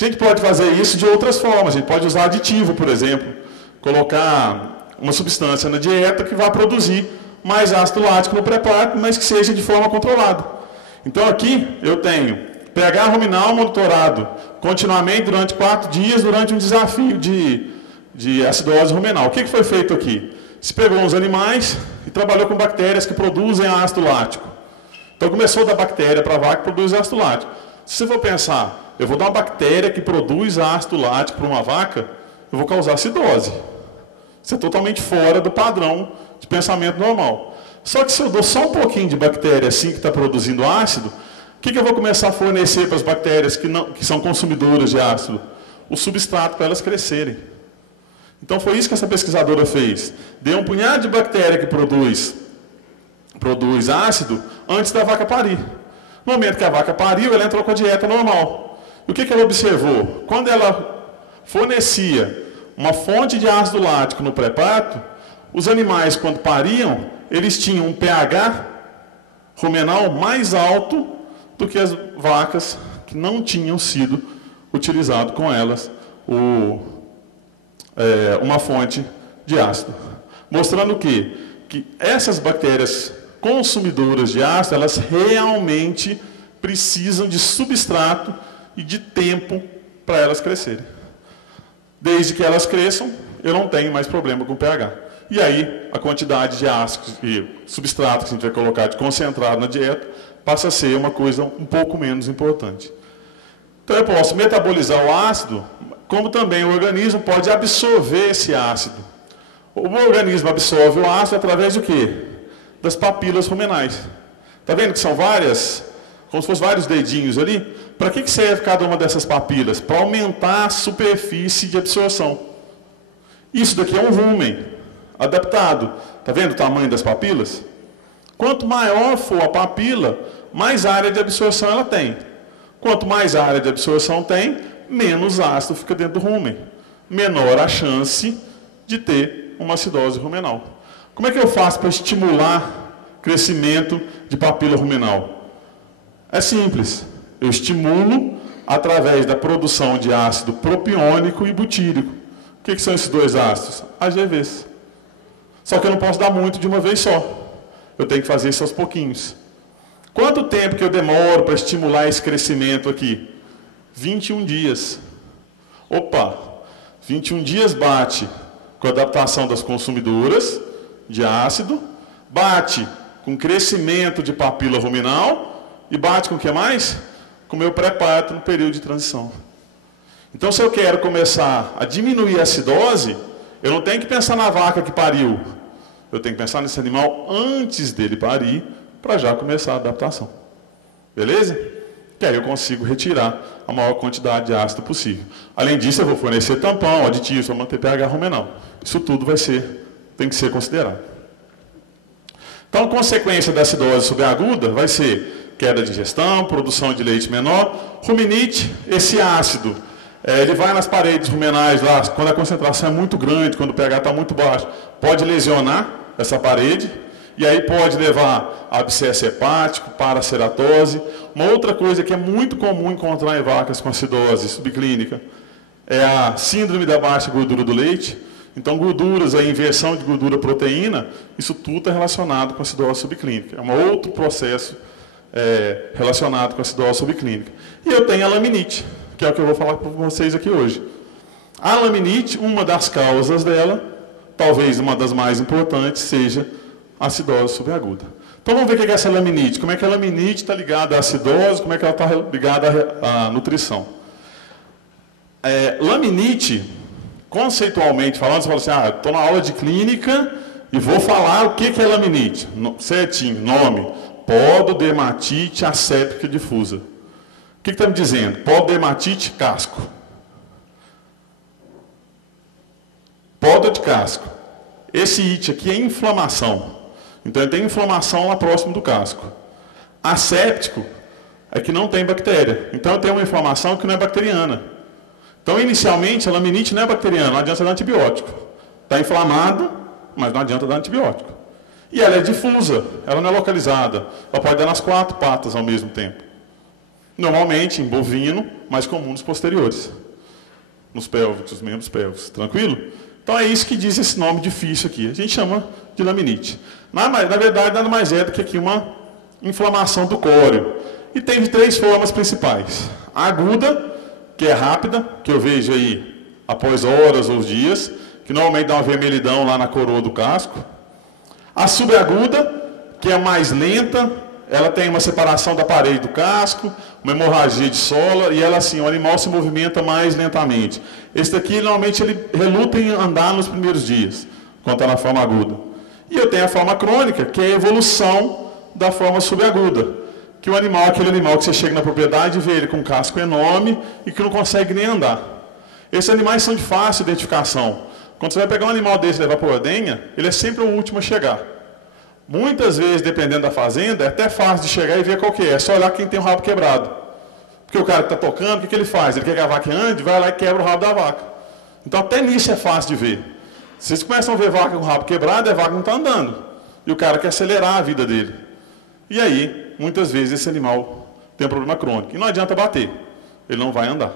A gente pode fazer isso de outras formas. A gente pode usar aditivo, por exemplo. Colocar uma substância na dieta que vai produzir mais ácido lático no pré-parto, mas que seja de forma controlada. Então aqui eu tenho pH ruminal monitorado continuamente durante 4 dias, durante um desafio de acidose ruminal. O que foi feito aqui? Se pegou uns animais e trabalhou com bactérias que produzem ácido lático. Então começou da bactéria para a vaca que produz ácido lático. Se você for pensar, eu vou dar uma bactéria que produz ácido lático para uma vaca, eu vou causar acidose. Isso é totalmente fora do padrão de pensamento normal. Só que se eu dou só um pouquinho de bactéria assim que está produzindo ácido, o que eu vou começar a fornecer para as bactérias que são consumidoras de ácido? O substrato para elas crescerem. Então foi isso que essa pesquisadora fez. Deu um punhado de bactéria que produz ácido antes da vaca parir. No momento que a vaca pariu, ela entrou com a dieta normal. E o que ela observou? Quando ela fornecia uma fonte de ácido lático no pré-parto, os animais, quando pariam, eles tinham um pH rumenal mais alto do que as vacas que não tinham sido utilizado com elas uma fonte de ácido. Mostrando que essas bactérias consumidoras de ácido, elas realmente precisam de substrato e de tempo para elas crescerem. Desde que elas cresçam, eu não tenho mais problema com o pH. E aí, a quantidade de ácido e substrato que a gente vai colocar de concentrado na dieta passa a ser uma coisa um pouco menos importante. Então, eu posso metabolizar o ácido, como também o organismo pode absorver esse ácido. O organismo absorve o ácido através do quê? Das papilas rumenais. Está vendo que são várias, como se fossem vários dedinhos ali? Para que serve cada uma dessas papilas? Para aumentar a superfície de absorção. Isso daqui é um rumen adaptado. Está vendo o tamanho das papilas? Quanto maior for a papila, mais área de absorção ela tem. Quanto mais área de absorção tem, menos ácido fica dentro do rumen. Menor a chance de ter uma acidose rumenal. Como é que eu faço para estimular crescimento de papila rumenal? É simples. Eu estimulo através da produção de ácido propiônico e butírico. O que são esses dois ácidos? AGVs. Só que eu não posso dar muito de uma vez só. Eu tenho que fazer isso aos pouquinhos. Quanto tempo que eu demoro para estimular esse crescimento aqui? 21 dias. Opa! 21 dias bate com a adaptação das consumidoras de ácido, bate com crescimento de papila ruminal e bate com o que mais? Com o meu pré-parto no período de transição. Então, se eu quero começar a diminuir a acidose, eu não tenho que pensar na vaca que pariu. Eu tenho que pensar nesse animal antes dele parir, para já começar a adaptação. Beleza? Que aí eu consigo retirar a maior quantidade de ácido possível. Além disso, eu vou fornecer tampão, aditivos, para manter pH rumenal. Isso tudo tem que ser considerado. Então, a consequência da acidose subaguda vai ser queda de ingestão, produção de leite menor, ruminite, esse ácido. Ele vai nas paredes rumenais lá, quando a concentração é muito grande, quando o pH está muito baixo, pode lesionar essa parede, e aí pode levar a abscesso hepático, paraceratose. Uma outra coisa que é muito comum encontrar em vacas com acidose subclínica é a síndrome da baixa gordura do leite. Então, gorduras, a inversão de gordura-proteína, isso tudo está relacionado com acidose subclínica. É um outro processo relacionado com acidose subclínica. E eu tenho a laminite, que é o que eu vou falar para vocês aqui hoje. A laminite, uma das causas dela, talvez uma das mais importantes, seja a acidose subaguda. Então vamos ver o que é essa laminite. Como é que a laminite está ligada à acidose, como é que ela está ligada à nutrição. Laminite, conceitualmente falando, você fala assim, estou na aula de clínica e vou falar o que é laminite. Certinho, nome, pododermatite asséptica difusa. O que está me dizendo? Pododermatite casco. Poda de casco. Esse it aqui é inflamação. Então, ele tem inflamação lá próximo do casco. Asséptico é que não tem bactéria. Então, eu tenho uma inflamação que não é bacteriana. Então, inicialmente, a laminite não é bacteriana, não adianta dar antibiótico. Está inflamado, mas não adianta dar antibiótico. E ela é difusa, ela não é localizada. Ela pode dar nas 4 patas ao mesmo tempo. Normalmente em bovino, mais comum nos posteriores, nos pélvicos, os membros pélvicos. Tranquilo? Então é isso que diz esse nome difícil aqui. A gente chama de laminite. Na verdade, nada mais é do que aqui uma inflamação do córeo. E tem de 3 formas principais. A aguda, que é rápida, que eu vejo aí após horas ou dias, que normalmente dá uma vermelhidão lá na coroa do casco. A subaguda, que é mais lenta, ela tem uma separação da parede do casco, uma hemorragia de sola, e ela assim, o animal se movimenta mais lentamente. Esse daqui, normalmente, ele reluta em andar nos primeiros dias, quando está na forma aguda. E eu tenho a forma crônica, que é a evolução da forma subaguda, que o animal é aquele animal que você chega na propriedade e vê ele com um casco enorme e que não consegue nem andar. Esses animais são de fácil identificação. Quando você vai pegar um animal desse e levar para a ordenha, ele é sempre o último a chegar. Muitas vezes, dependendo da fazenda, é até fácil de chegar e ver qual que é. É só olhar quem tem o rabo quebrado. Porque o cara que está tocando, o que ele faz? Ele quer que a vaca ande, vai lá e quebra o rabo da vaca. Então, até nisso é fácil de ver. Se vocês começam a ver vaca com o rabo quebrado, a vaca não está andando. E o cara quer acelerar a vida dele. E aí, muitas vezes, esse animal tem um problema crônico. E não adianta bater. Ele não vai andar.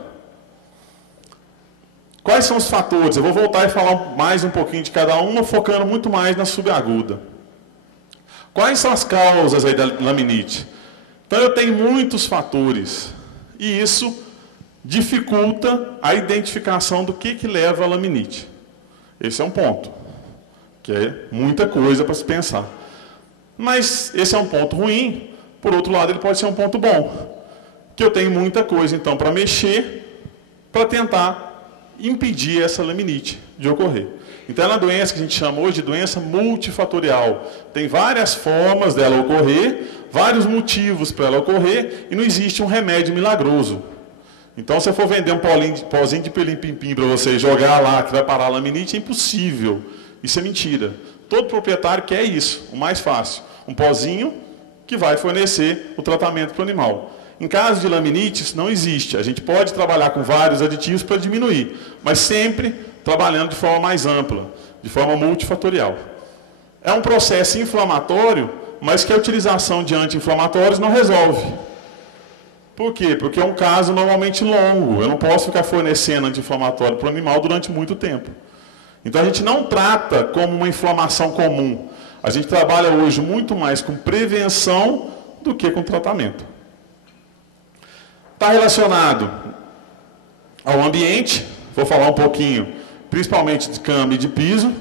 Quais são os fatores? Eu vou voltar e falar mais um pouquinho de cada uma, focando muito mais na subaguda. Quais são as causas aí da laminite? Então, eu tenho muitos fatores. E isso dificulta a identificação do que leva à laminite. Esse é um ponto, que é muita coisa para se pensar. Mas esse é um ponto ruim, por outro lado, ele pode ser um ponto bom. Que eu tenho muita coisa, então, para mexer, para tentar impedir essa laminite de ocorrer. Então, é uma doença que a gente chama hoje de doença multifatorial. Tem várias formas dela ocorrer, vários motivos para ela ocorrer, e não existe um remédio milagroso. Então, se você for vender um pozinho de pelim-pim-pim para você jogar lá, que vai parar a laminite, é impossível. Isso é mentira. Todo proprietário quer isso, o mais fácil. Um pozinho que vai fornecer o tratamento para o animal. Em caso de laminite, isso não existe. A gente pode trabalhar com vários aditivos para diminuir, mas sempre trabalhando de forma mais ampla, de forma multifatorial. É um processo inflamatório, mas que a utilização de anti-inflamatórios não resolve. Por quê? Porque é um caso normalmente longo. Eu não posso ficar fornecendo anti-inflamatório para o animal durante muito tempo. Então, a gente não trata como uma inflamação comum. A gente trabalha hoje muito mais com prevenção do que com tratamento. Está relacionado ao ambiente, vou falar um pouquinho, principalmente de cama e de piso,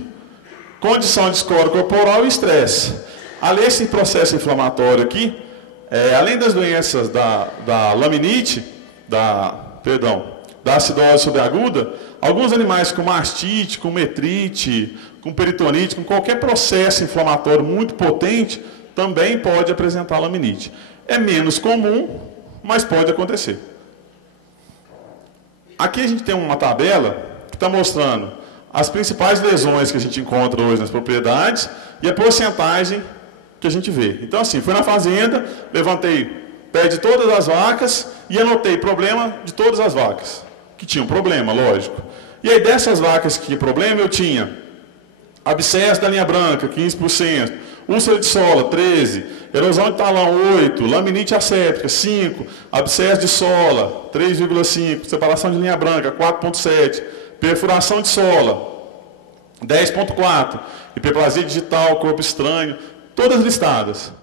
condição de escória corporal e estresse. Além desse processo inflamatório aqui, além das doenças da laminite, da acidose subaguda, alguns animais com mastite, com metrite, com peritonite, com qualquer processo inflamatório muito potente, também pode apresentar laminite. É menos comum, mas pode acontecer. Aqui a gente tem uma tabela que está mostrando as principais lesões que a gente encontra hoje nas propriedades e a porcentagem que a gente vê. Então, assim, fui na fazenda, levantei pé de todas as vacas e anotei problema de todas as vacas, que tinham problema, lógico. E aí, dessas vacas que tinham problema, eu tinha abscesso da linha branca, 15%, úlcera de sola, 13%, erosão de talão, 8%, laminite asséptica, 5%, abscesso de sola, 3,5%, separação de linha branca, 4,7%, perfuração de sola, 10,4%, hiperplasia digital, corpo estranho, todas listadas.